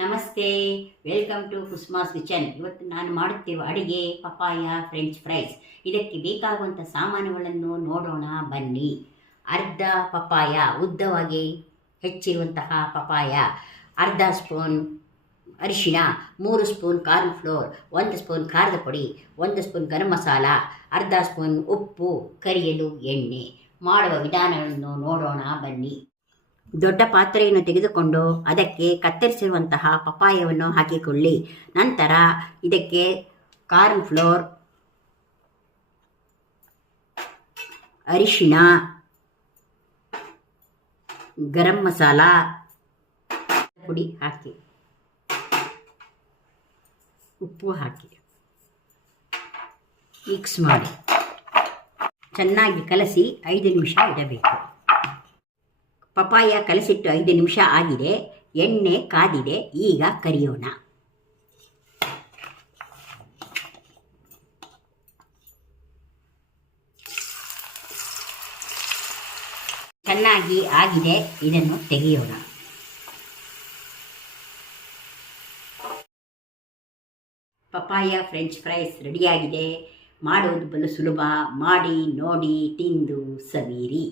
ನಮಸ್ತೆ, welcome to ಕುಸ್ಮಾಸ್ kitchen. ಇವತ್ತು ನಾನು ಮಾಡುತ್ತಿರುವ ಅಡಿಗೆ ಪಪಾಯ ಫ್ರೆಂಚ್ ಫ್ರೈಸ್. ಇದಕ್ಕೆ ಬೇಕಾಗುವಂಥ ಸಾಮಾನುಗಳನ್ನು ನೋಡೋಣ ಬನ್ನಿ. ಅರ್ಧ ಪಪಾಯ, ಉದ್ದವಾಗಿ ಹೆಚ್ಚಿರುವಂತಹ ಪಪಾಯ, ಅರ್ಧ ಸ್ಪೂನ್ ಅರಿಶಿಣ, 3 ಸ್ಪೂನ್ ಕಾರ್ನ್ ಫ್ಲೋರ್, 1 ಸ್ಪೂನ್ ಖಾರದ ಪುಡಿ, 1 ಸ್ಪೂನ್ ಗರಂ ಮಸಾಲ, ಅರ್ಧ ಸ್ಪೂನ್ ಉಪ್ಪು, ಕರಿಯಲು ಎಣ್ಣೆ. ಮಾಡುವ ವಿಧಾನವನ್ನು ನೋಡೋಣ ಬನ್ನಿ. ದೊಡ್ಡ ಪಾತ್ರೆಯನ್ನು ತೆಗೆದುಕೊಂಡು ಅದಕ್ಕೆ ಕತ್ತರಿಸಿರುವಂತಹ ಪಪಾಯವನ್ನು ಹಾಕಿಕೊಳ್ಳಿ. ನಂತರ ಇದಕ್ಕೆ ಕಾರ್ನ್ ಫ್ಲೋರ್, ಅರಿಶಿಣ, ಗರಂ ಮಸಾಲ ಪುಡಿ ಹಾಕಿ, ಉಪ್ಪು ಹಾಕಿ ಮಿಕ್ಸ್ ಮಾಡಿ ಚೆನ್ನಾಗಿ ಕಲಸಿ 5 ನಿಮಿಷ ಇಡಬೇಕು. ಪಪಾಯ ಕಲಸಿಟ್ಟು 5 ನಿಮಿಷ ಆಗಿದೆ. ಎಣ್ಣೆ ಕಾದಿದೆ. ಈಗ ಕರಿಯೋಣ. ಚೆನ್ನಾಗಿ ಆಗಿದೆ. ಇದನ್ನು ತೆಗೆಯೋಣ. ಪಪಾಯ ಫ್ರೆಂಚ್ ಫ್ರೈಸ್ ರೆಡಿಯಾಗಿದೆ. ಮಾಡುವುದು ಬಲು ಸುಲಭ. ಮಾಡಿ ನೋಡಿ, ತಿಂದು ಸವಿಯಿರಿ.